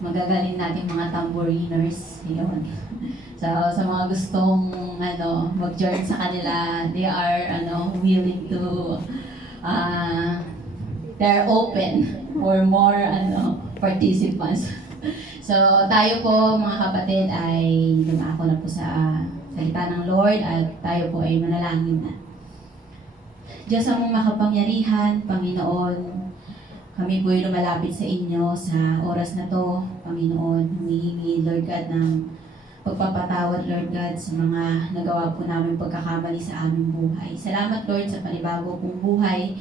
magagaling natin mga tambouriners. Yun. So, sa mga gustong mag-join sa kanila, they are willing to they're open for more participants. So, tayo po mga kapatid ay dumako na po sa salita ng Lord at tayo po ay manalangin na. Diyos ang makapangyarihan, Panginoon, kami po ay lumalapit sa inyo sa oras na to, Panginoon. Humihingi, Lord God, ng pagpapatawad, Lord God, sa mga nagawa po namin pagkakamali sa aming buhay. Salamat, Lord, sa panibago pong buhay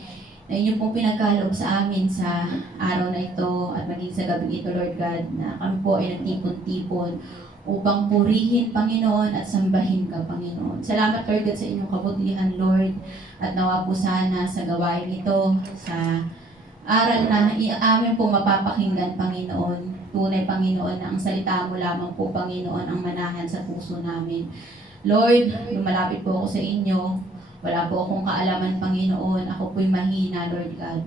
na inyo pong pinagkaloob sa amin sa araw na ito at maging sa gabing ito, Lord God, na kami po ay nagtipon-tipon upang purihin, Panginoon, at sambahin ka, Panginoon. Salamat, Lord God, sa inyong kabutihan, Lord, at nawa po sana sa gawain ito, sa aral na amin pong mapapakinggan, Panginoon. Tunay, Panginoon, na ang salita mo lamang po, Panginoon, ang manahan sa puso namin. Lord, lumalapit po ako sa inyo. Wala po akong kaalaman, Panginoon. Ako po'y mahina, Lord God.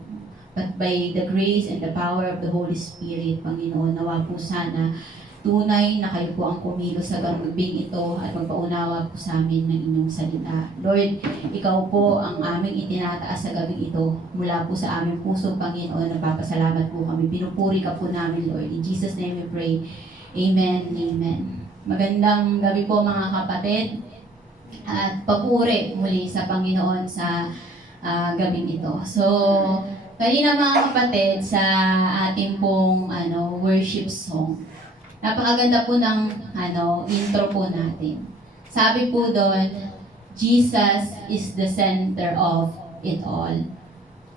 But by the grace and the power of the Holy Spirit, Panginoon, nawa po sana tunay na kayo po ang kumilos sa gabing ito at magpaunawa po sa amin ng inyong salita. Lord, ikaw po ang aming itinataas sa gabing ito mula po sa aming puso, Panginoon. Nagpapasalamat po kami. Pinupuri ka po namin, Lord. In Jesus' name we pray. Amen. Amen. Magandang gabi po mga kapatid. At papuri muli sa Panginoon sa gabing ito. So, kanina mga kapatid, sa ating pong worship song, napakaganda po ng intro po natin. Sabi po doon, Jesus is the center of it all.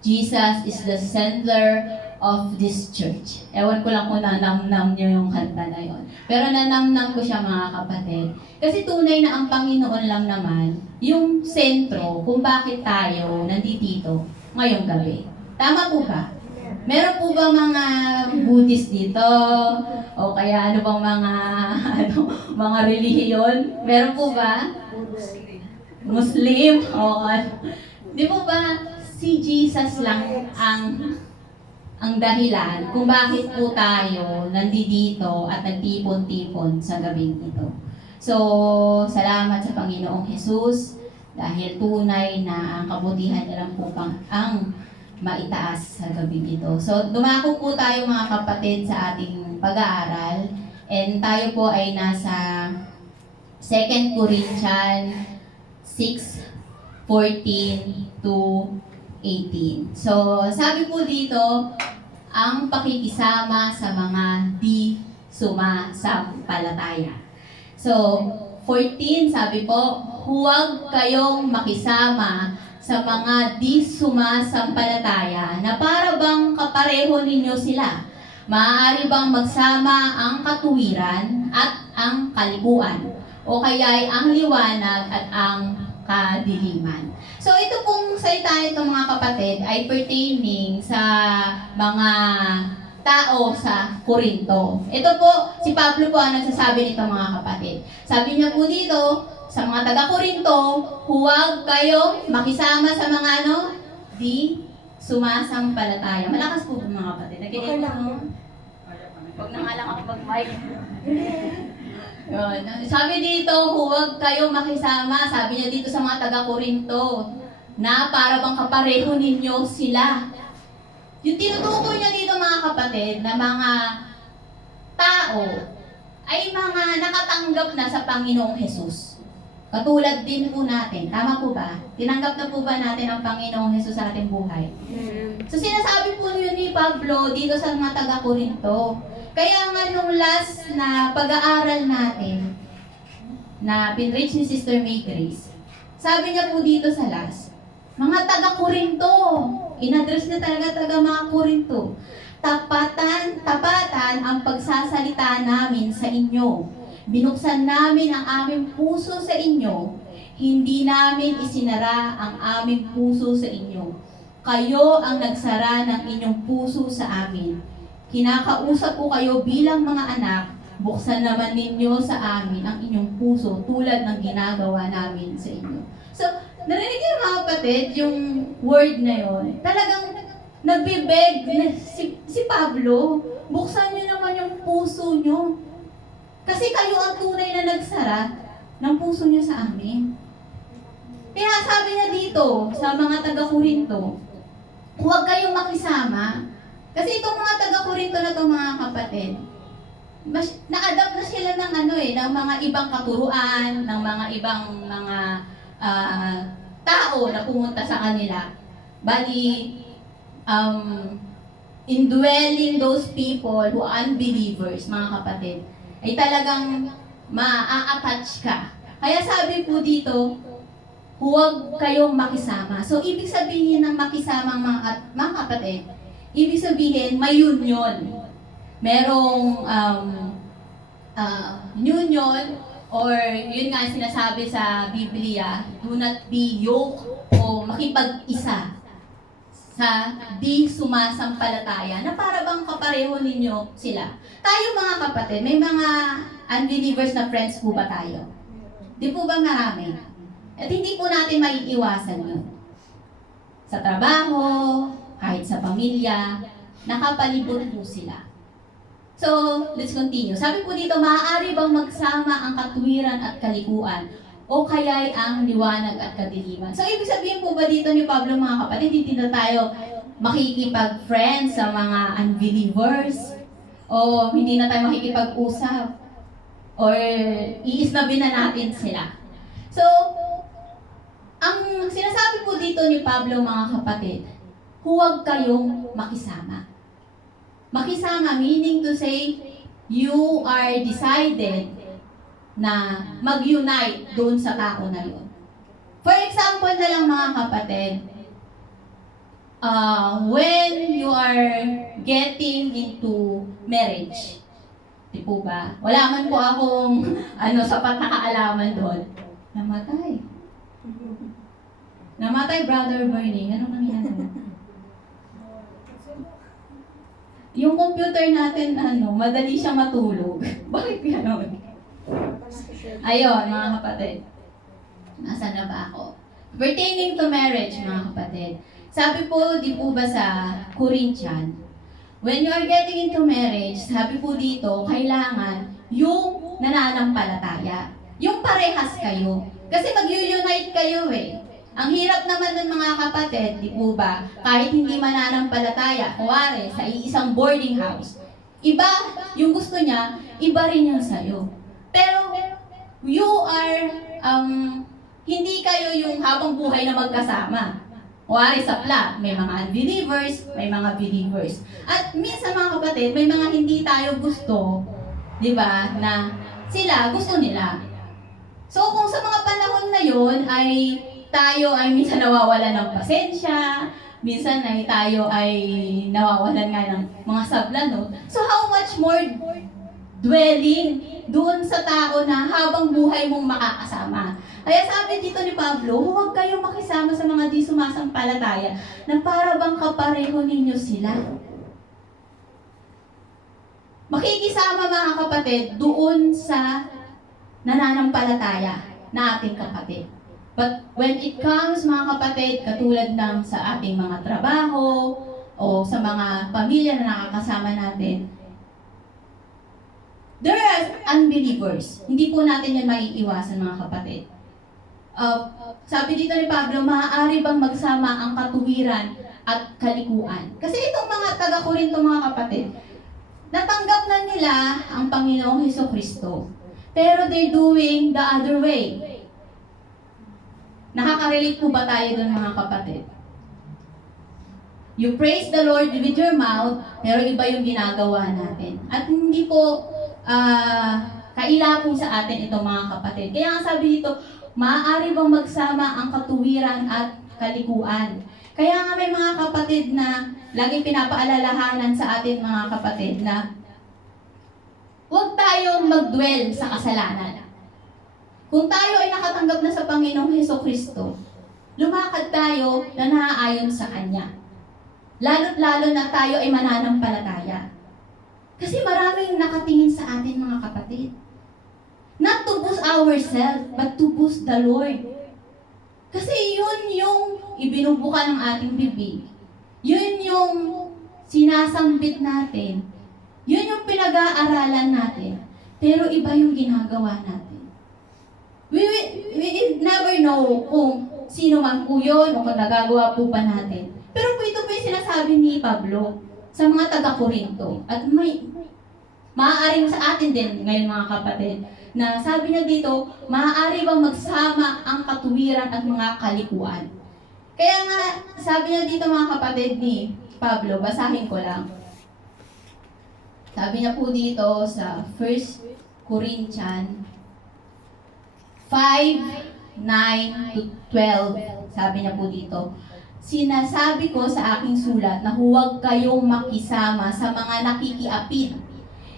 Jesus is the center of this church. Ewan ko lang kung nanamnam niyo yung kanta na yon. Pero nanamnam ko siya mga kapatid. Kasi tunay na ang Panginoon lang naman yung sentro kung bakit tayo nandito ngayong gabi. Tama po ba? Meron po ba mga Buddhist dito? O kaya ano bang mga relihiyon? Meron po ba? Muslim? O di po ba si Jesus lang ang dahilan kung bakit po tayo nandito at nagtipon-tipon sa gabing ito. So, salamat sa Panginoong Jesus dahil tunay na ang kabutihan niya lang po ang maitaas sa gabing ito. So, dumako po tayo mga kapatid sa ating pag-aaral and tayo po ay nasa 2 Corinthians 6:14 to 18. So, sabi po dito, ang pakikisama sa mga di sumasampalataya. So, 14, sabi po, huwag kayong makisama sa mga di sumasampalataya na para bang kapareho ninyo sila. Maaari bang magsama ang katuwiran at ang kalikuan o kaya'y ang liwanag at ang kadiliman. So ito pong salita nito mga kapatid ay pertaining sa mga tao sa Korinto. Ito po, si Pablo po ang nagsasabi nito mga kapatid. Sabi niya po dito, sa mga taga-Korinto, huwag kayong makisama sa mga di sumasampalataya. Malakas po mga kapatid. Nakinig mo? Huwag na nga lang ako mag-mic. Yun. Sabi dito, huwag kayong makisama. Sabi niya dito sa mga taga-Korinto, na para bang kapareho ninyo sila. Yung tinutukoy niya dito mga kapatid, na mga tao ay mga nakatanggap na sa Panginoong Jesus. Katulad din po natin. Tama po ba? Tinanggap na po ba natin ang Panginoong Jesus sa ating buhay? So sinasabi po yun ni Pablo dito sa mga taga-Korinto. Kaya nga nung last na pag-aaral natin, na pinreach ni Sister May Grace, sabi niya po dito sa last, mga taga-Korinto, in-address na talaga taga mga Korinto, tapatan ang pagsasalita namin sa inyo. Binuksan namin ang aming puso sa inyo. Hindi namin isinara ang aming puso sa inyo. Kayo ang nagsara ng inyong puso sa amin. Kinakausap ko kayo bilang mga anak, buksan naman ninyo sa amin ang inyong puso tulad ng ginagawa namin sa inyo. So, narinig niyo mga kapatid, yung word na yon, talagang nagbibeg si Pablo, buksan niyo naman yung puso niyo. Kasi kayo ang tunay na nagsara ng puso niyo sa amin. Kaya sabi niya dito sa mga taga-Korinto, huwag kayong makisama. Kasi itong mga taga-Korinto na itong mga kapatid, na-adapt na sila ng ng mga ibang katuruan, ng mga ibang mga tao na pumunta sa kanila. Bali, indwelling those people who are unbelievers, mga kapatid, ay talagang ma-attach ka. Kaya sabi po dito, huwag kayong makisama. So, ibig sabihin ng makisama mga kapatid, ibig sabihin, may union. Merong union, or yun nga sinasabi sa Biblia, do not be yoked o makipag-isa sa di sumasampalataya na para bang kapareho ninyo sila. Tayo mga kapatid, may mga unbelievers na friends po ba tayo? Di po ba marami? At hindi po natin maiiwasan yun. Sa trabaho, kahit sa pamilya, nakapalibot po sila. So, let's continue. Sabi po dito, maaari bang magsama ang katuwiran at kalikuan o kaya'y ang liwanag at kadiliman? So, ibig sabihin po ba dito ni Pablo, mga kapatid, hindi na tayo makikipag-friends sa mga unbelievers? O hindi na tayo makikipag-usap? Or iisnabin na natin sila? So, ang sinasabi po dito ni Pablo, mga kapatid, huwag kayong makisama. Makisama meaning to say, you are decided na mag-unite doon sa tao na yun. For example na lang, mga kapatid, when you are getting into marriage, di po ba? Wala man po akong sapat na kaalaman doon. Namatay, Brother Bernie. Ano nangyari? Yung computer natin, madali siyang matulog. Bakit gano'n? Ayun, mga kapatid. Nasaan na ba ako? Pertaining to marriage, mga kapatid. Sabi po, di po ba sa Corinthian, when you are getting into marriage, sabi po dito, kailangan yung nananampalataya. Yung parehas kayo. Kasi mag-unite kayo eh. Ang hirap naman ng mga kapatid, di po ba, kahit hindi mananampalataya, kuwari, sa isang boarding house, iba yung gusto niya, iba rin yung sa'yo. Pero, you are, hindi kayo yung habang buhay na magkasama. Kuwari sa flat, may mga unbelievers, may mga believers. At minsan mga kapatid, may mga hindi tayo gusto, di ba, na sila gusto nila. So, kung sa mga panahon na yon ay tayo ay minsan nawawalan ng pasensya, minsan ay tayo ay nawawalan nga ng mga sablano. So how much more dwelling doon sa tao na habang buhay mong makakasama. Kaya sabi dito ni Pablo, huwag kayong makisama sa mga di sumasampalataya na para bang kapareho ninyo sila. Makikisama, mga kapatid, doon sa nananampalataya na ating kapatid. But when it comes, mga kapatid, katulad ng sa ating mga trabaho o sa mga pamilya na nakakasama natin, there are unbelievers. Hindi po natin yan maiiwasan, mga kapatid. Sabi dito ni Pablo, maaari bang magsama ang katuwiran at kalikuan? Kasi itong mga taga-Korinto, mga kapatid, natanggap na nila ang Panginoong Hesukristo. Pero they're doing the other way. Nakaka-relate po ba tayo dun, mga kapatid? You praise the Lord with your mouth, pero iba yung ginagawa natin. At hindi po kaila po sa atin itong mga kapatid. Kaya nga sabi dito, maaari bang magsama ang katuwiran at kalikuan? Kaya nga may mga kapatid na laging pinapaalalahanan sa atin, mga kapatid, na huwag tayong mag-dwell sa kasalanan. Kung tayo ay nakatanggap na sa Panginoong Hesukristo, lumakad tayo na naaayon sa Kanya. Lalo't-lalo na tayo ay mananampalataya. Kasi maraming nakatingin sa atin, mga kapatid. Not to boost ourselves, but to boost the Lord. Kasi yun yung ibinubuka ng ating bibig. Yun yung sinasambit natin. Yun yung pinag-aaralan natin. Pero iba yung ginagawa natin. We never know kung sino man po yun o kung nagagawa po pa natin. Pero po ito po yung sinasabi ni Pablo sa mga taga-Korinto. At maaaring sa atin din ngayon mga kapatid, na sabi niya dito, maaari bang magsama ang katuwiran at mga kalikuan? Kaya nga, sabi niya dito mga kapatid ni Pablo, basahin ko lang. Sabi niya po dito sa 1 Corinthians 5:9-12, sabi niya po dito, sinasabi ko sa aking sulat na huwag kayong makisama sa mga nakikiapid.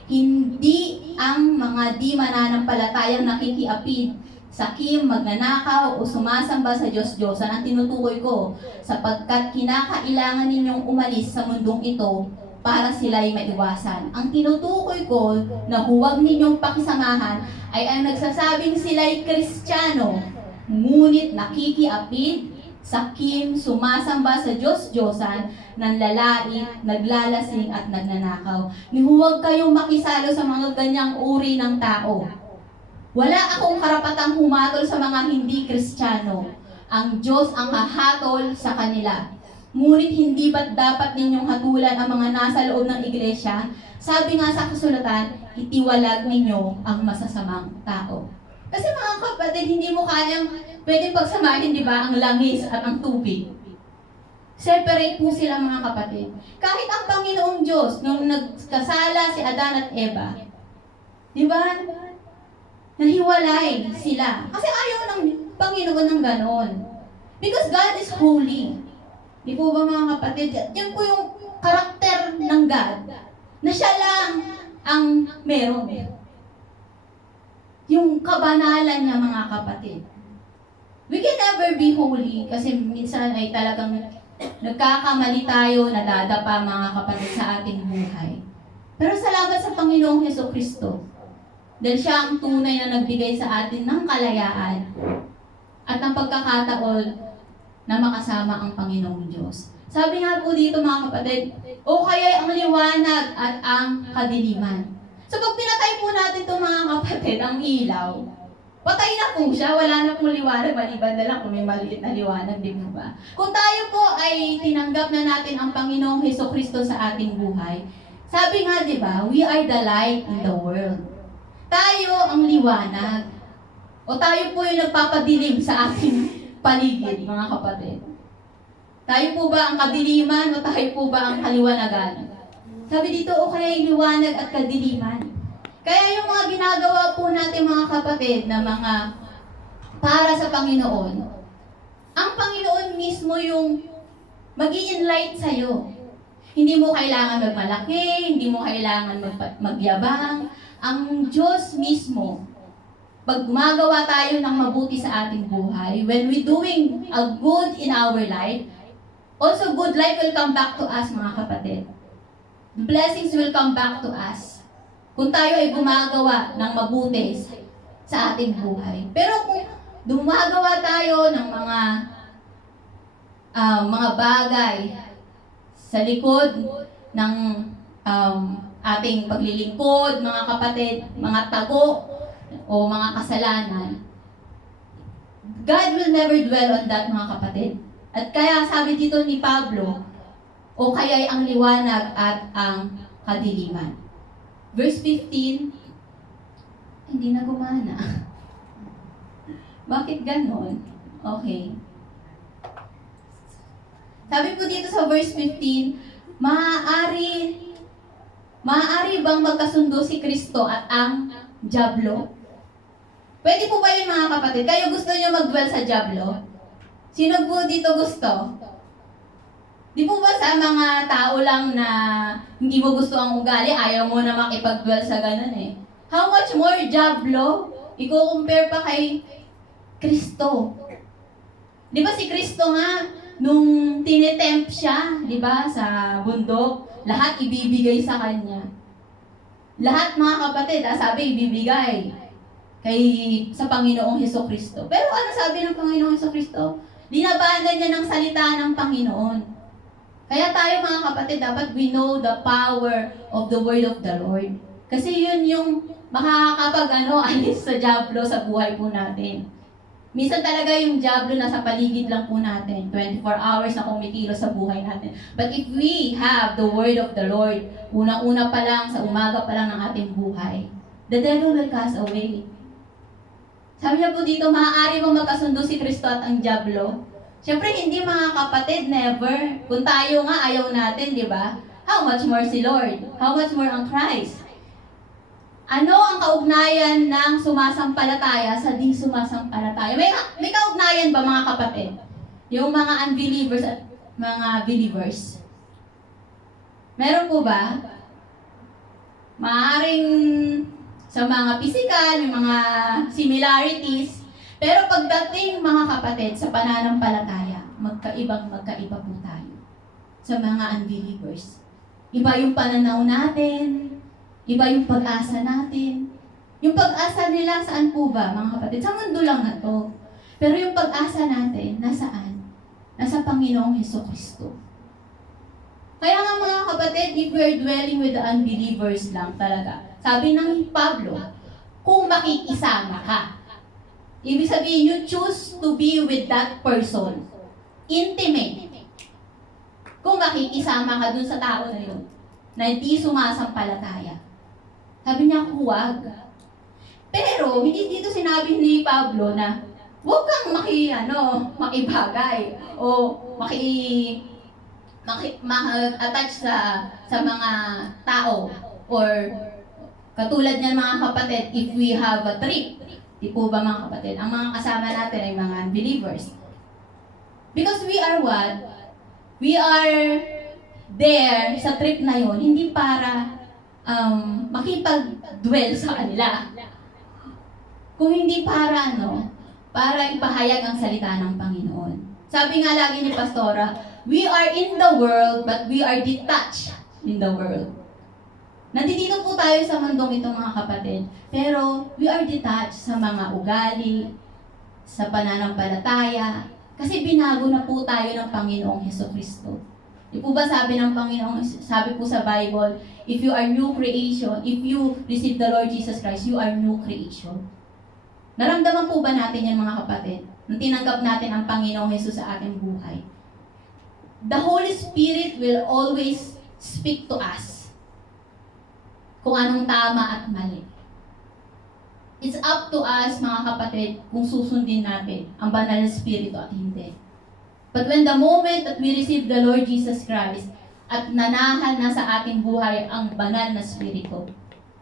Hindi ang mga di mananampalatayang nakikiapid, sakim, magnanakaw o sumasamba sa Diyos-Diyosan ang tinutukoy ko, sapagkat kinakailangan ninyong umalis sa mundong ito para sila'y maiwasan. Ang tinutukoy ko na huwag ninyong pakisamahan ay ang nagsasabing sila'y Kristiyano, ngunit nakikiapid, sakim, sumasamba sa Diyos-Diyosan, nanlalait, naglalasing at nagnanakaw. Ni huwag kayong makisalo sa mga ganyang uri ng tao. Wala akong karapatang humatol sa mga hindi Kristiyano. Ang Diyos ang hahatol sa kanila. Ngunit hindi ba't dapat ninyong hatulan ang mga nasa loob ng iglesia? Sabi nga sa kasulatan, itiwalag ninyo ang masasamang tao. Kasi mga kapatid, hindi mo kayang pwedeng pagsamahin, di ba, ang langis at ang tubig. Separate po sila mga kapatid. Kahit ang Panginoong Diyos, nung nagkasala si Adan at Eva, di ba, nahiwalay sila. Kasi ayaw ng Panginoon ng ganon. Because God is holy. Di po ba mga kapatid? Yan po yung karakter ng God. Na siya lang ang meron. Yung kabanalan niya mga kapatid. We can never be holy kasi minsan ay talagang nagkakamali tayo, nadadapa mga kapatid sa ating buhay. Pero salamat sa Panginoong Hesukristo. Dahil siya ang tunay na nagbigay sa atin ng kalayaan at ng pagkakataon na makasama ang Panginoong Diyos. Sabi nga po dito mga kapatid, o kaya ang liwanag at ang kadiliman. So pag pinatay po natin itong mga kapatid, ang ilaw, patay na po siya, wala na pong liwanag, maliban na lang kung may maliit na liwanag, di ba? Kung tayo po ay tinanggap na natin ang Panginoong Hesukristo sa ating buhay, sabi nga di ba, we are the light in the world. Tayo ang liwanag. O tayo po yung nagpapadilim sa ating paligid, mga kapatid. Tayo po ba ang kadiliman o tayo po ba ang kaliwanagan? Sabi dito, o kaya liwanag at kadiliman. Kaya yung mga ginagawa po natin mga kapatid na mga para sa Panginoon, ang Panginoon mismo yung mag-i-enlight sa'yo. Hindi mo kailangan magmalaki, hindi mo kailangan magyabang. Ang Diyos mismo, pag gumagawa tayo ng mabuti sa ating buhay, when we doing a good in our life, also good life will come back to us mga kapatid. Blessings will come back to us. Kung tayo ay gumagawa ng mabuti sa ating buhay. Pero kung gumagawa tayo ng mga bagay sa likod ng ating paglilingkod, mga kapatid, mga tago, o mga kasalanan, God will never dwell on that mga kapatid. At kaya sabi dito ni Pablo, o kaya'y ang liwanag at ang kadiliman. Verse 15, hindi na gumana. Bakit ganon? Okay. Sabi po dito sa verse 15, maaari bang magkasundo si Kristo at ang dyablo? Pwede po ba yun mga kapatid? Kayo gusto nyo mag-dwell sa dyablo? Sino po dito gusto? Di po ba sa mga tao lang na hindi mo gusto ang ugali, ayaw mo na makipag-dwell sa ganun eh. How much more dyablo? I-compare pa kay Kristo. Di ba si Kristo nga, nung tinitempt siya, di ba, sa bundok, lahat ibibigay sa kanya. Lahat mga kapatid, sabi ibibigay sa Panginoong Hesukristo. Pero ano sabi ng Panginoong Hesukristo? Dinabanan niya ng salita ng Panginoon. Kaya tayo mga kapatid, dapat we know the power of the word of the Lord. Kasi yun yung alis sa diablo sa buhay po natin. Minsan talaga yung diablo nasa paligid lang po natin, 24 hours na kumikilos sa buhay natin. But if we have the word of the Lord, unang-una pa lang, sa umaga pa lang ng ating buhay, the devil will cast away. Sabi niya po dito, maaari mong magkasundo si Kristo at ang diablo. Siyempre, hindi mga kapatid, never. Kung tayo nga ayaw natin, di ba? How much more si Lord? How much more ang Christ? Ano ang kaugnayan ng sumasampalataya sa di sumasampalataya? May kaugnayan ba mga kapatid? Yung mga unbelievers at mga believers? Meron po ba? Maaring sa mga physical, may mga similarities. Pero pagdating mga kapatid sa pananampalataya, magkaiba po tayo sa mga unbelievers. Iba yung pananaw natin, iba yung pag-asa natin. Yung pag-asa nila saan po ba mga kapatid? Sa mundo lang na to. Pero yung pag-asa natin, nasaan? Nasa Panginoong Hesukristo. Kaya nga mga kapatid, if we're dwelling with the unbelievers lang talaga, sabi ng Pablo, kung makikisama ka, ibig sabihin, you choose to be with that person. Intimate. Kung makikisama ka dun sa tao na yun, na hindi sumasampalataya. Sabi niya, huwag. Pero, hindi dito sinabi ni Pablo na, huwag kang makibagay o ma-attach sa mga tao or katulad niyan mga kapatid, if we have a trip, di po ba mga kapatid, ang mga kasama natin ay mga unbelievers. Because we are what? We are there sa trip na yon hindi para makipag-dwell sa kanila. Kung hindi para para ipahayag ang salita ng Panginoon. Sabi nga lagi ni Pastora, we are in the world but we are detached in the world. Nandito po tayo sa mundong ito mga kapatid, pero we are detached sa mga ugali, sa pananampalataya, kasi binago na po tayo ng Panginoong Hesukristo. Di po ba sabi ng Panginoong, sabi po sa Bible, if you are new creation, if you receive the Lord Jesus Christ, you are new creation. Naramdaman po ba natin yan mga kapatid? Nung tinanggap natin ang Panginoong Jesus sa ating buhay. The Holy Spirit will always speak to us kung anong tama at mali. It's up to us, mga kapatid, kung susundin natin ang banal na Espiritu at hindi. But when the moment that we receive the Lord Jesus Christ at nanahan na sa ating buhay ang banal na Espiritu,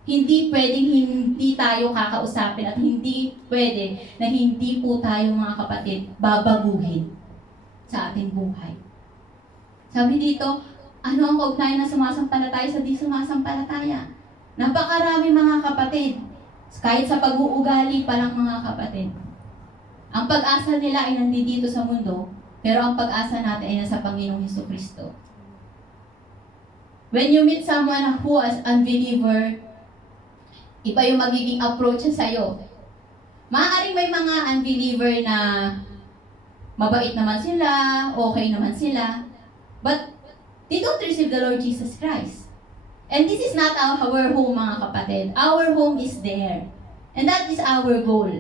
hindi pwedeng hindi tayo kakausapin at hindi pwede na hindi po tayo mga kapatid babaguhin sa ating buhay. Sabi dito, ano ang kaugnayan na sumasampalataya sa di sumasampalataya? Napakarami mga kapatid. Kahit sa pag-uugali pa lang mga kapatid. Ang pag-asa nila ay nandito sa mundo, pero ang pag-asa natin ay nasa Panginoong Hesukristo. When you meet someone who is unbeliever, iba yung magiging approach sa'yo. Maaaring may mga unbeliever na mabait naman sila, okay naman sila, but they don't receive the Lord Jesus Christ. And this is not our home mga kapatid. Our home is there. And that is our goal.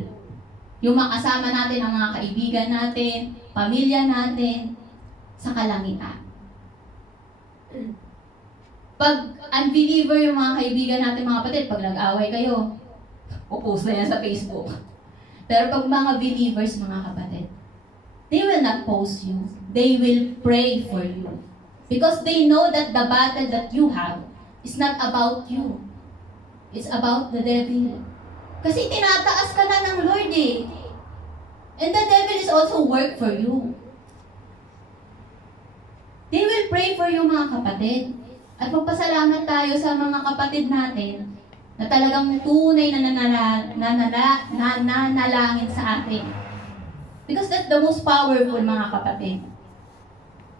Yung makasama natin ang mga kaibigan natin, pamilya natin, sa kalangitan. Pag unbeliever yung mga kaibigan natin mga kapatid, pag nag-away kayo, upost na yan sa Facebook. Pero pag mga believers mga kapatid, they will not post you. They will pray for you. Because they know that the battle that you have is not about you. It's about the devil. Kasi tinataas ka na ng Lord eh. And the devil is also work for you. They will pray for you mga kapatid. At magpasalamat tayo sa mga kapatid natin na talagang tunay na nananalangin sa atin. Because that's the most powerful mga kapatid.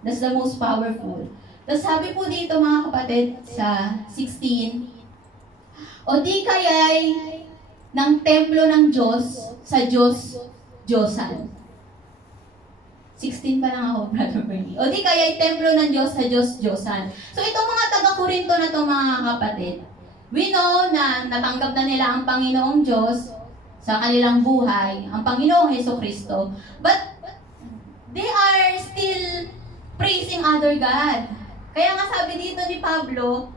That's the most powerful. Tapos sabi po dito mga kapatid sa 16, o di kaya'y ng templo ng Diyos sa Diyos-Diyosan. 16 pa lang ako, Brother Bernie. O di kaya templo ng Diyos sa Diyos-Diyosan. So itong mga taga-Korinto na to mga kapatid, we know na natanggap na nila ang Panginoong Diyos sa kanilang buhay, ang Panginoong Hesukristo, but they are still praising other God. Kaya nga sabi dito ni Pablo,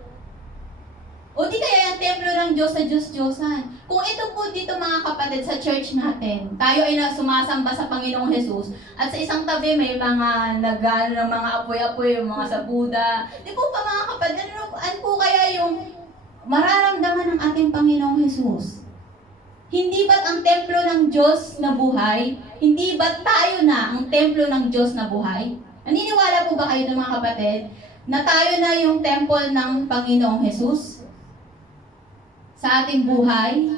o di kaya yung templo ng Diyos sa Diyos-Diyosan. Kung ito po dito mga kapatid sa church natin, tayo ay sumasamba sa Panginoong Jesus, at sa isang tabi may mga nagano ng mga apoy-apoy, mga sa Buddha. Di po pa mga kapatid, ano po kaya yung mararamdaman ng ating Panginoong Jesus? Hindi ba't ang templo ng Diyos na buhay? Hindi ba't tayo na ang templo ng Diyos na buhay? Naniniwala po ba kayo ng mga kapatid na tayo na yung temple ng Panginoong Jesus sa ating buhay?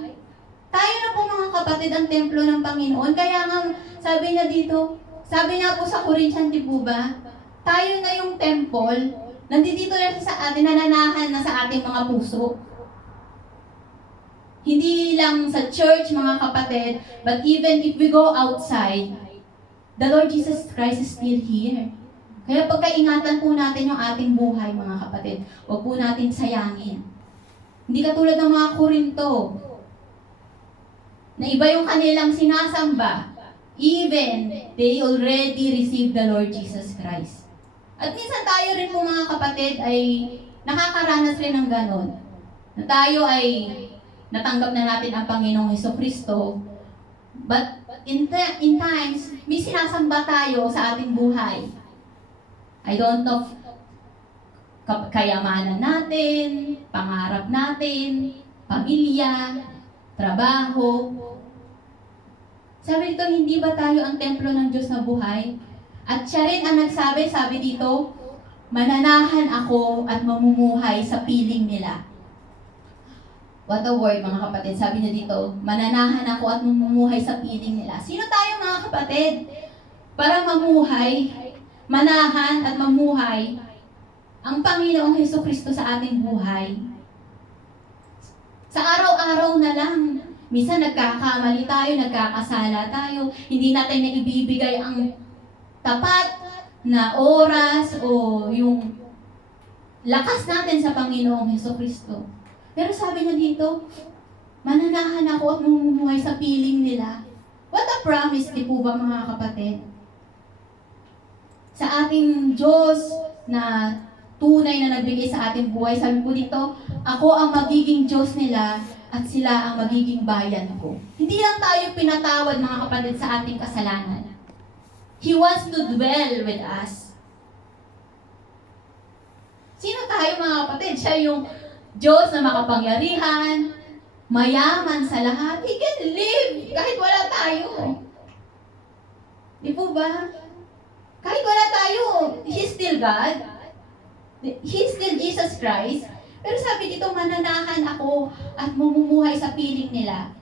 Tayo na po mga kapatid ang templo ng Panginoon. Kaya nga sabi niya dito, sabi niya po sa Corinthians, di po ba? Tayo na yung temple, nandito na siya sa atin, nananahan na sa ating mga puso. Hindi lang sa church mga kapatid, but even if we go outside, the Lord Jesus Christ is still here. Kaya pagkaingatan po natin yung ating buhay mga kapatid, huwag po natin sayangin. Hindi katulad ng mga Korinto, na iba yung kanilang sinasamba, even they already received the Lord Jesus Christ. At minsan tayo rin po mga kapatid ay nakakaranas rin ng ganon. Na tayo ay natanggap na natin ang Panginoong Hesukristo, but in times, may sinasamba tayo sa ating buhay. I don't know, kayamanan natin, pangarap natin, pamilya, trabaho. Sabi dito, hindi ba tayo ang templo ng Diyos na buhay? At siya rin ang nagsabi, sabi dito, mananahan ako at mamumuhay sa piling nila. What a word mga kapatid. Sabi niya dito, mananahan ako at mamumuhay sa piling nila. Sino tayo mga kapatid? Para mamuhay, manahan at mamuhay ang Panginoong Hesukristo sa ating buhay. Sa araw-araw na lang, minsan nagkakamali tayo, nagkakasala tayo, hindi natin naibibigay ang tapat na oras o yung lakas natin sa Panginoong Hesukristo. Pero sabi niya dito, mananahan ako at mamumuhay sa piling nila. What a promise, di po ba mga kapatid? Sa ating Diyos na tunay na nagbigay sa ating buhay, sabi po dito, ako ang magiging Diyos nila at sila ang magiging bayan ko. Hindi lang tayo pinatawad mga kapatid sa ating kasalanan. He wants to dwell with us. Sino tayo mga kapatid? Siya yung Diyos na makapangyarihan, mayaman sa lahat. He can live kahit wala tayo. Di po ba? Kahit wala tayo, He's still God. He's still Jesus Christ. Pero sabi dito, mananahan ako at mamumuhay sa piling nila.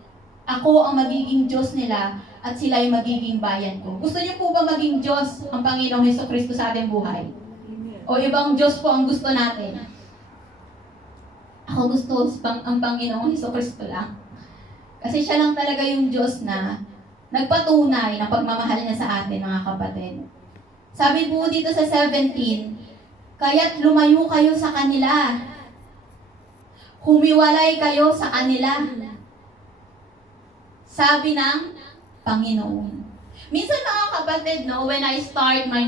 Ako ang magiging Diyos nila at sila ay magiging bayan ko. Gusto niyo po ba maging Diyos ang Panginoong Hesukristo sa ating buhay? O ibang Diyos po ang gusto natin? Ako gusto ang Panginoong Hesukristo lang. Kasi siya lang talaga yung Diyos na nagpatunay ng pagmamahal niya sa atin, mga kapatid. Sabi po dito sa 17, kaya't lumayo kayo sa kanila. Humiwalay kayo sa kanila. Sabi ng Panginoon. Minsan mga kapatid, no, when I start my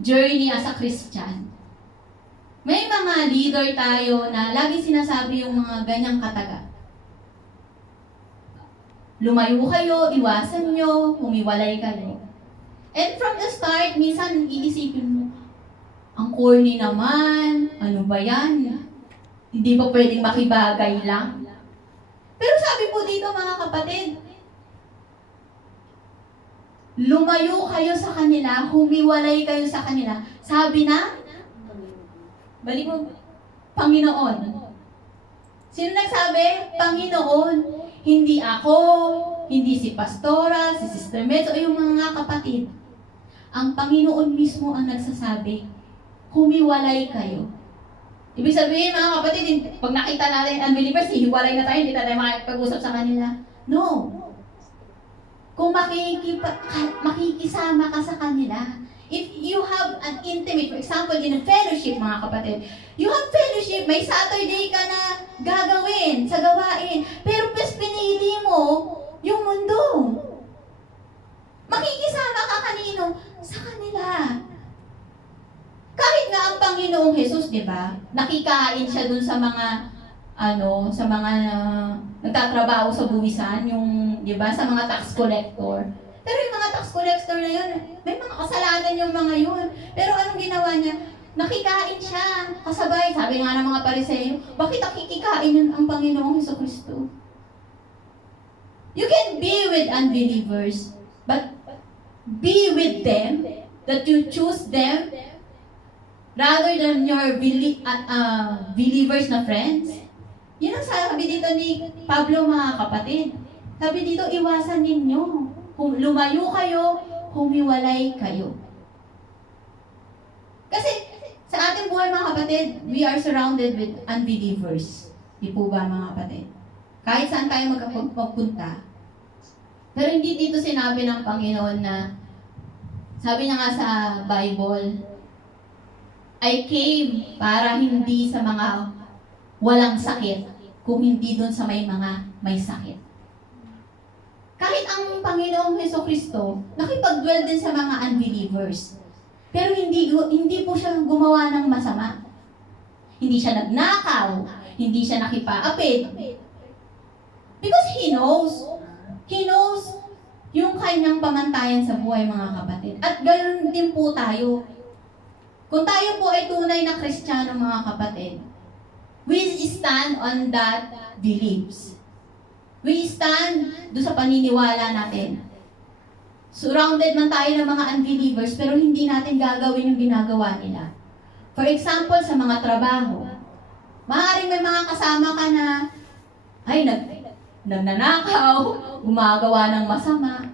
journey as a Christian, may mga leader tayo na lagi sinasabi yung mga ganyang kataga. Lumayo kayo, iwasan nyo, humiwalay kayo. And from the start, minsan iisipin mo, ang corny naman, ano ba yan? Hindi ba pwedeng makibagay lang? Pero sabi po dito mga kapatid, lumayo kayo sa kanila, humiwalay kayo sa kanila. Sabi na, balik mo, Panginoon. Sino nagsabi? Panginoon. Hindi ako, hindi si Pastora, si Sister Metz, o yung mga kapatid. Ang Panginoon mismo ang nagsasabi, humiwalay kayo. Ibig sabihin, mga kapatid, pag nakita natin unbelievers, hihiwalay na tayo, hindi tayo makipag-usap sa kanila. No. kung makikisama ka sa kanila. If you have an intimate, for example, in a fellowship, mga kapatid, you have fellowship, may Saturday ka na gagawin sa gawain, pero mas pinili mo yung mundo. Makikisama ka kanino? Sa kanila. Kahit nga ang Panginoong Jesus, di ba? Nakikain siya dun sa mga nagtatrabaho sa buwisan, yung, di ba, sa mga tax collector. Pero yung mga tax collector na yun, may mga kasalanan yung mga yun. Pero anong ginawa niya? Nakikain siya, kasabay. Sabi nga ng mga Pariseo, bakit nakikikain yun ang Panginoong Jesucristo? You can be with unbelievers, but be with them, that you choose them, rather than your believers na friends. Yun ang sabi dito ni Pablo, mga kapatid. Sabi dito, iwasan ninyo. Kung lumayo kayo, humiwalay kayo. Kasi sa ating buhay, mga kapatid, we are surrounded with unbelievers. Di po ba, mga kapatid? Kahit saan tayo magpunta. Pero hindi dito sinabi ng Panginoon na, sabi niya nga sa Bible, I came para hindi sa mga walang sakit, kung hindi doon sa may mga may sakit. Kahit ang Panginoong Jesucristo, nakipag-dwell din sa mga unbelievers. Pero hindi po siya gumawa ng masama. Hindi siya nagnakaw, hindi siya nakipaapid. Because He knows yung kanyang pamantayan sa buhay, mga kapatid. At ganoon din po tayo. Kung tayo po ay tunay na Kristiyano, mga kapatid, we stand on that beliefs. We stand doon sa paniniwala natin. Surrounded man tayo ng mga unbelievers, pero hindi natin gagawin yung ginagawa nila. For example, sa mga trabaho, maaaring may mga kasama ka na, ay, nagnanakaw, gumagawa ng masama.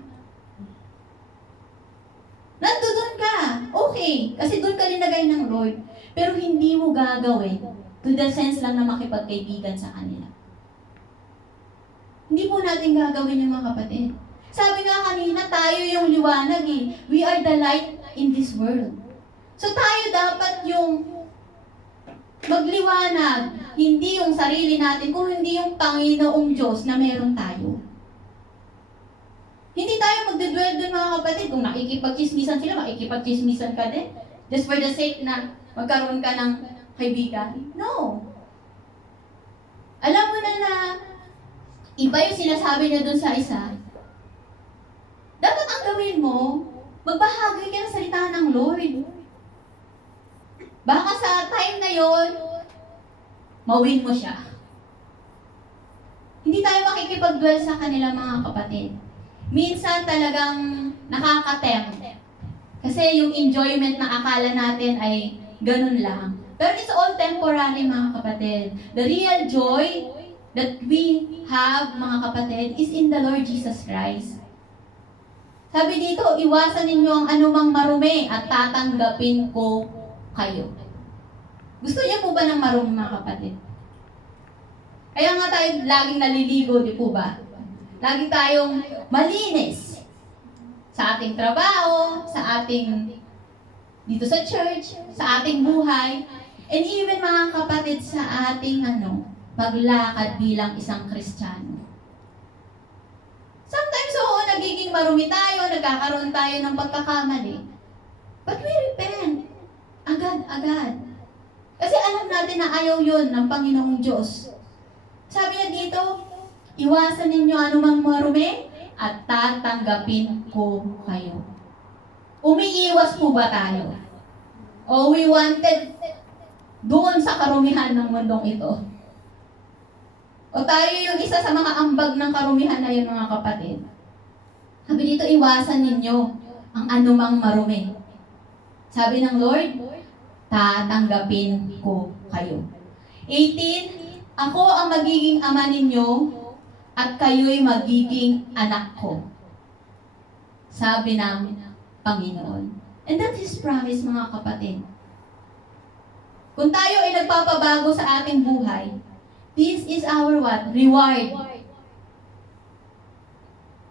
Nandoon ka, okay, kasi doon ka linagay ng Lord, pero hindi mo gagawin to the sense lang na makipagkaibigan sa kanila. Hindi po natin gagawin yung mga kapatid. Sabi nga kanina, tayo yung liwanag eh. We are the light in this world. So tayo dapat yung magliwanag, hindi yung sarili natin, kung hindi yung Panginoong Diyos na meron tayo. Hindi tayo magdedwell dun, mga kapatid. Kung nakikipagchismisan sila, makikipagchismisan ka din. Just for the sake na magkaroon ka ng kaibigan. No. Alam mo na iba yung sinasabi niya dun sa isa. Dapat ang gawin mo, magbahagi ka ng salita ng Lord. Baka sa time na yon, mawin mo siya. Hindi tayo makikipag-dwell sa kanila, mga kapatid. Minsan talagang nakakatempt. Kasi yung enjoyment na akala natin ay ganun lang. Pero it's all temporary, mga kapatid. The real joy that we have, mga kapatid, is in the Lord Jesus Christ. Sabi dito, iwasan ninyo ang anumang marumi at tatanggapin ko kayo. Gusto niyo po ba ng marumi, mga kapatid? Kaya nga tayo laging naliligo, di po ba? Lagi tayong malinis sa ating trabaho, sa ating dito sa church, sa ating buhay, and even, mga kapatid, sa ating paglakad bilang isang Kristiyano. Sometimes, oo, nagiging marumi tayo, nagkakaroon tayo ng pagkakamali. But we repent. Agad-agad. Kasi alam natin na ayaw yun ng Panginoong Diyos. Sabi niya dito, iwasan ninyo anumang marumi at tatanggapin ko kayo. Umiiwas po ba tayo? O we wanted doon sa karumihan ng mundong ito? O tayo yung isa sa mga ambag ng karumihan na yun, mga kapatid? Sabi dito, iwasan ninyo ang anumang marumi. Sabi ng Lord, tatanggapin ko kayo. 18, ako ang magiging ama ninyo at kayo'y magiging anak ko. Sabi ng Panginoon. And that is promise, mga kapatid. Kung tayo ay nagpapabago sa ating buhay, this is our what? Reward.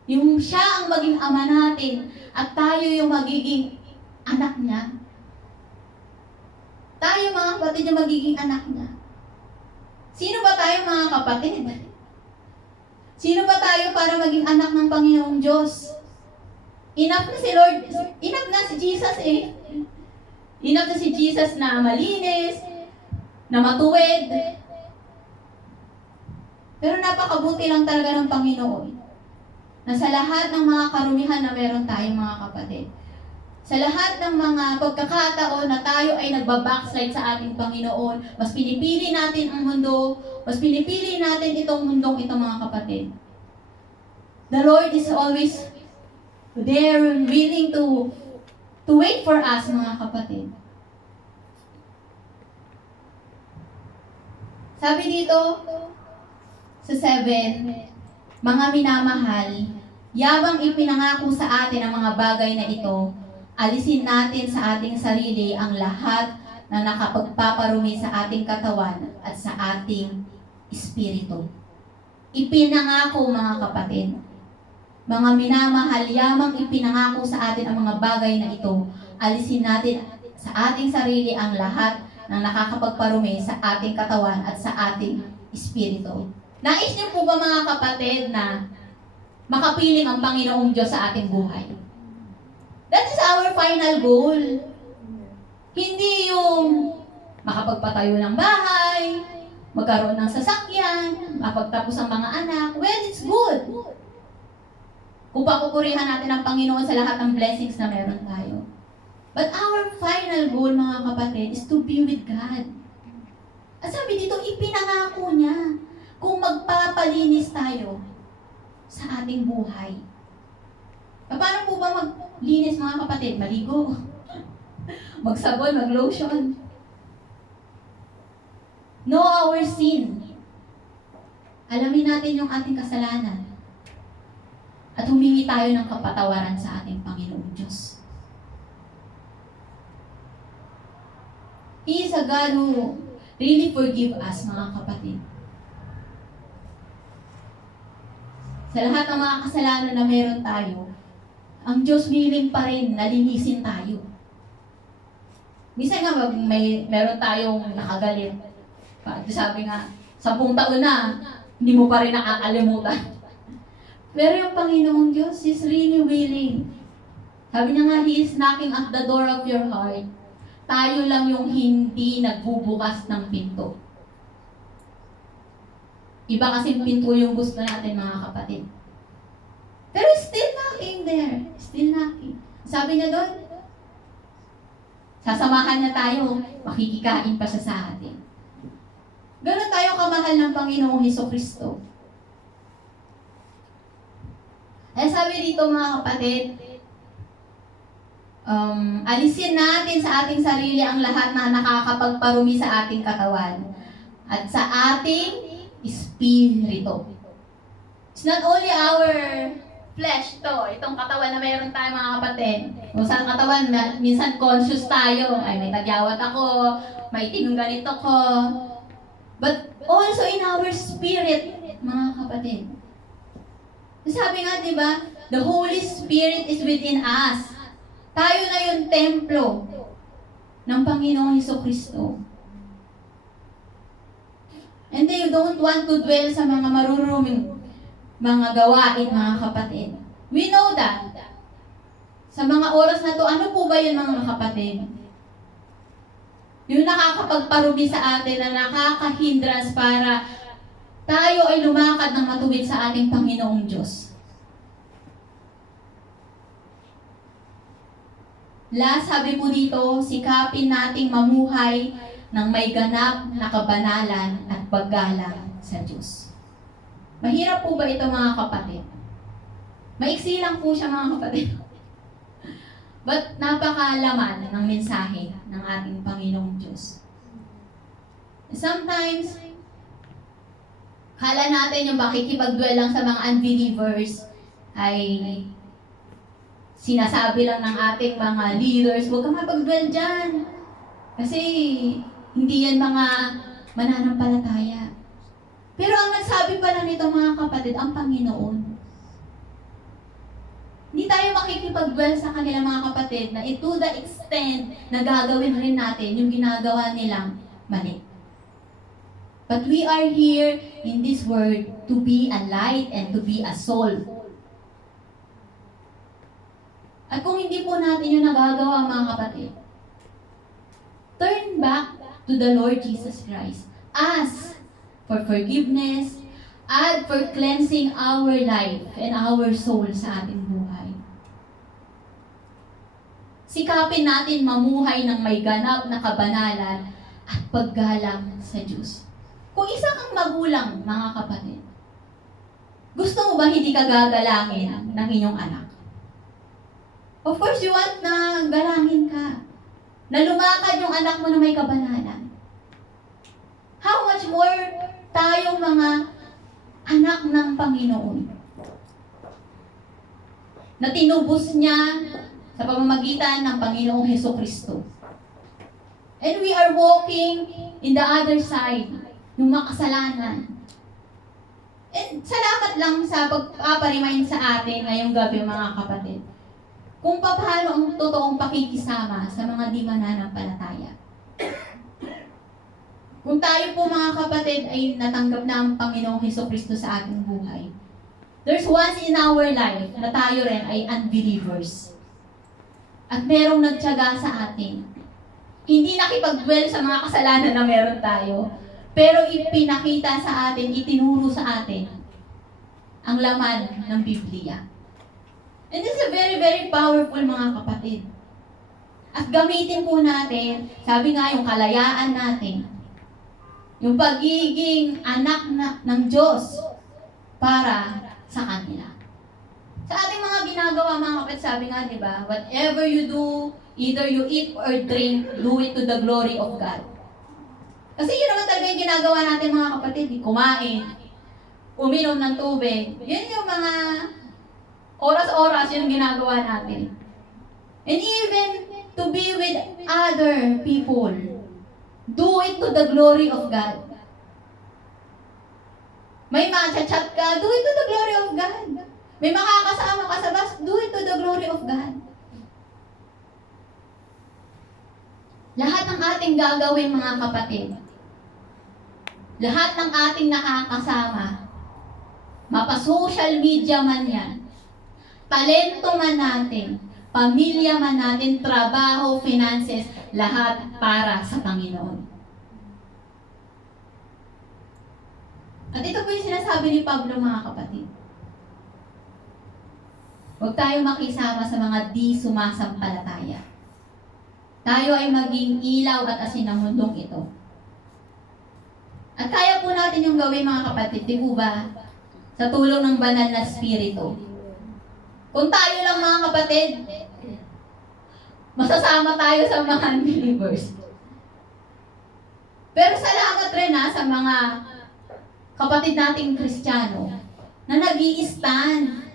Yung siya ang maging ama natin at tayo yung magiging anak niya. Tayo mga kapatid yung magiging anak niya. Sino ba tayo mga kapatid? Sino ba tayo para maging anak ng Panginoong Diyos? Enough na si Lord, enough na si Jesus eh. Enough na si Jesus na malinis, na matuwid. Pero napakabuti lang talaga ng Panginoon na sa lahat ng mga karumihan na meron tayong mga kapatid, sa lahat ng mga pagkakataon na tayo ay nagbabackslide sa ating Panginoon, mas pinipili natin ang mundo, mas pinipili natin itong mundong ito mga kapatid. The Lord is always there willing to wait for us mga kapatid. Sabi dito sa 7, mga minamahal, yabang ipinangako sa atin ang mga bagay na ito, alisin natin sa ating sarili ang lahat na nakapagpaparumi sa ating katawan at sa ating espiritu. Ipinangako mga kapatid. Mga minamahal, yamang ipinangako sa atin ang mga bagay na ito, alisin natin sa ating sarili ang lahat ng nakakapagparumi sa ating katawan at sa ating espiritu. Nais niyo po ba mga kapatid na makapiling ang Panginoong Diyos sa ating buhay? That is our final goal. Hindi yung makapagpatayo ng bahay, magkaroon ng sasakyan, mapagtapos ang mga anak. Well, it's good. Kung papupurihan natin ang Panginoon sa lahat ng blessings na meron tayo. But our final goal, mga kapatid, is to be with God. At sabi dito, ipinangako niya kung magpapalinis tayo sa ating buhay. Paano po ba maglinis mga kapatid? Maligo. Magsabon, maglotion. Know our sin. Alamin natin yung ating kasalanan. At humingi tayo ng kapatawaran sa ating Panginoong Diyos. He is a God who really forgive us, mga kapatid. Sa lahat ng mga kasalanan na meron tayo, ang Diyos willing pa rin na linisin tayo. Minsan nga, meron tayong nakagalit. Sabi nga, 10 taon na, hindi mo pa rin nakakalimutan. Pero yung Panginoong Diyos is really willing. Sabi niya nga, He is knocking at the door of your heart. Tayo lang yung hindi nagbubukas ng pinto. Iba kasing pinto yung gusto natin mga kapatid. Pero still knocking there. Still knocking. Sabi niya doon, sasamahan niya tayo, makikikain pa siya sa atin. Ganon tayo kamahal ng Panginoong Hesukristo. Eh sabi dito mga kapatid, alisin natin sa ating sarili ang lahat na nakakapagparumi sa ating katawan at sa ating espiritu. It's not only our flesh to, itong katawan na mayroon tayo mga kapatid. Kung saan katawan, minsan conscious tayo, ay may tagyawat ako, may itim ganito ko. But also in our spirit, mga kapatid. Sabi nga, di ba? The Holy Spirit is within us. Tayo na yung templo ng Panginoong Hesukristo. And you don't want to dwell sa mga maruruming mga gawain, mga kapatid. We know that. Sa mga oras na to, ano po ba yun mga kapatid? Yung nakakapagparumi sa atin na nakakahindrance para tayo ay lumakad ng matuwid sa ating Panginoong Diyos. Last, sabi po dito, sikapin nating mamuhay ng may ganap na kabanalan at paggalang sa Diyos. Mahirap po ba ito mga kapatid? Maiksi lang po siya mga kapatid. But napakalaman ng mensahe ng ating Panginoong Diyos. Sometimes, kala natin yung makikipag-dwell lang sa mga unbelievers ay sinasabi lang ng ating mga leaders, huwag kang mapag-dwell dyan. Kasi hindi yan mga mananampalataya. Pero ang nagsabi pala nito mga kapatid, ang Panginoon. Hindi tayo makikipag-dwell sa kanila mga kapatid na to the extent na gagawin rin natin yung ginagawa nilang mali. But we are here in this world to be a light and to be a salt. At kung hindi po natin yung nagagawa mga kapatid, turn back to the Lord Jesus Christ. Ask for forgiveness, and for cleansing our life and our soul sa ating buhay. Sikapin natin mamuhay ng may ganap na kabanalan at paggalang sa Diyos. Kung isa kang magulang, mga kapatid, gusto mo ba hindi ka gagalangin ng inyong anak? Of course, you want na galangin ka. Na lumakad yung anak mo na may kabanalan. How much more tayong mga anak ng Panginoon na tinubos niya sa pamamagitan ng Panginoong Hesukristo. And we are walking in the other side, yung makasalanan. And salamat lang sa pagpaparimain sa atin ngayong gabi mga kapatid, kung paano ang totoong pakikisama sa mga di mananampalataya. Kung tayo po mga kapatid ay natanggap na ang Panginoong Hesukristo sa ating buhay, there's once in our life na tayo rin ay unbelievers. At merong nagtiyaga sa atin. Hindi nakipag-dwell sa mga kasalanan na meron tayo, pero ipinakita sa atin, itinuro sa atin ang laman ng Biblia. And this is very, very powerful mga kapatid. At gamitin po natin, sabi nga yung kalayaan natin, yung pagiging anak ng Diyos para sa kanila. Sa ating mga ginagawa mga kapatid, sabi nga, di ba, whatever you do, either you eat or drink, do it to the glory of God. Kasi yun naman talaga yung ginagawa natin mga kapatid, kumain, uminom ng tubig. Yun yung mga oras-oras yung ginagawa natin. And even to be with other people, do it to the glory of God. May ma-chat ka, do it to the glory of God. May makakasama ka sa bus, do it to the glory of God. Lahat ng ating gagawin mga kapatid, lahat ng ating nakakasama, mapa-social media man yan, talento man natin, pamilya man natin, trabaho, finances, lahat para sa Panginoon. At ito po yung sinasabi ni Pablo mga kapatid. Huwag tayo makisama sa mga di sumasampalataya. Tayo ay maging ilaw at asin ng mundong ito. At kaya po natin yung gawin mga kapatid, di po ba? Sa tulong ng banal na Espiritu. Kung tayo lang mga kapatid, masasama tayo sa mga unbelievers. Pero salamat rin sa mga kapatid nating Kristiyano na nag-i-stand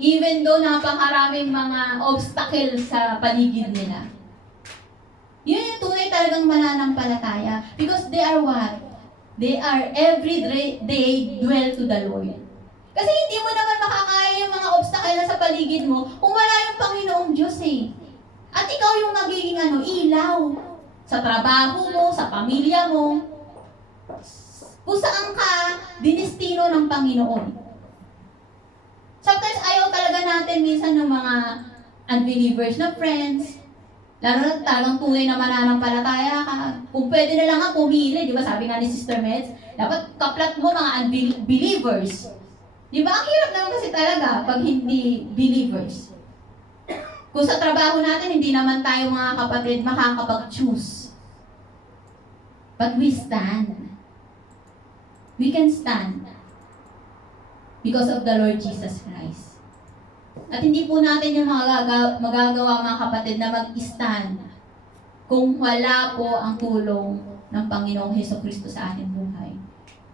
even though napakaraming mga obstacles sa paligid nila. Yun yung tunay talagang mananampalataya because they are what? They are every day dwell to the Lord. Kasi hindi mo naman makakaya yung mga obstacle na sa paligid mo kung wala yung Panginoong Diyos eh. At ikaw yung magiging ilaw sa trabaho mo, sa pamilya mo, kung saan ka dinestino ng Panginoon. Sometimes ayaw talaga natin minsan ng mga unbelievers na friends, lalo na talagang tunay na mananampalataya ka. Kung pwede na lang pumili, di ba sabi nga ni Sister Meds, dapat kaplat mo mga unbelievers. Di ba? Ang hirap naman kasi talaga pag hindi believers. Kung sa trabaho natin, hindi naman tayo mga kapatid makakapag-choose. But we stand. We can stand because of the Lord Jesus Christ. At hindi po natin yung magagawa mga kapatid na mag-stand kung wala po ang tulong ng Panginoong Hesukristo sa ating buhay.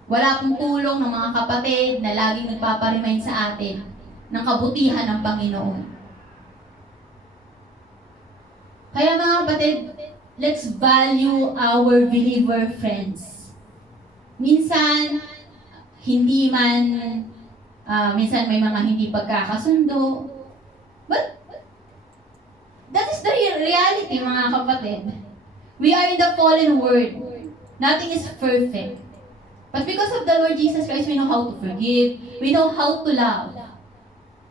Wala pong tulong ng mga kapatid na laging nagpaparimain sa atin ng kabutihan ng Panginoon. Kaya mga kapatid, let's value our believer friends. Minsan, hindi man, minsan may mga hindi pagkakasundo, reality, mga kapatid, we are in the fallen world. Nothing is perfect. But because of the Lord Jesus Christ, we know how to forgive. We know how to love.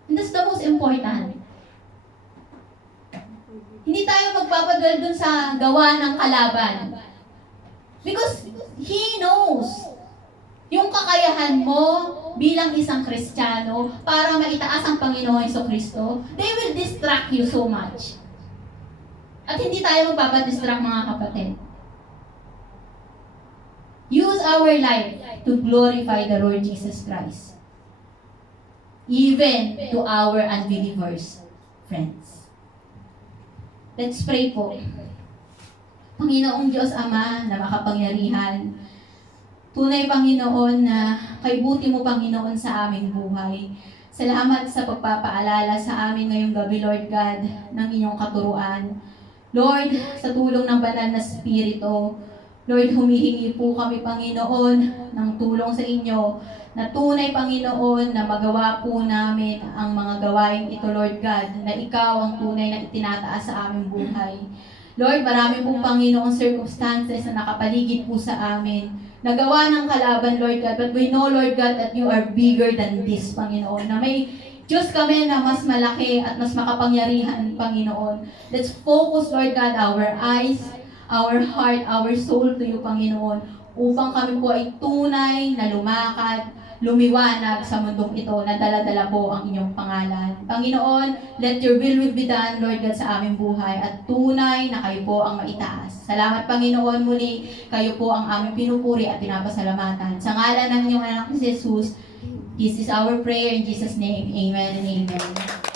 And that's the most important. Hindi tayo magpapadwell dun sa gawa ng kalaban. Because He knows yung kakayahan mo bilang isang Kristiyano para maitaas ang Panginoong Jesucristo, they will distract you so much. At hindi tayo magpapadistract, mga kapatid. Use our life to glorify the Lord Jesus Christ. Even to our unbelievers, friends. Let's pray po. Panginoong Diyos Ama na makapangyarihan, tunay Panginoon na kay buti mo Panginoon sa aming buhay. Salamat sa pagpapaalala sa amin ngayong gabi, Lord God, ng inyong katuruan. Lord, sa tulong ng banal na Espiritu, Lord, humihingi po kami, Panginoon, ng tulong sa inyo, na tunay, Panginoon, na magawa po namin ang mga gawain ito, Lord God, na Ikaw ang tunay na itinataas sa aming buhay. Lord, marami pong, Panginoong circumstances na nakapaligid po sa amin, nagawa ng kalaban, Lord God, but we know, Lord God, that you are bigger than this, Panginoon, na may Diyos kami na mas malaki at mas makapangyarihan, Panginoon. Let's focus, Lord God, our eyes, our heart, our soul to you, Panginoon, upang kami po ay tunay na lumakad, lumiwanag sa mundong ito na dala-dala po ang inyong pangalan. Panginoon, let your will be done, Lord God, sa aming buhay at tunay na kayo po ang maitaas. Salamat, Panginoon, muli kayo po ang aming pinupuri at pinapasalamatan. Sa ngalan ng inyong anak ni Jesus, this is our prayer in Jesus' name. Amen and amen.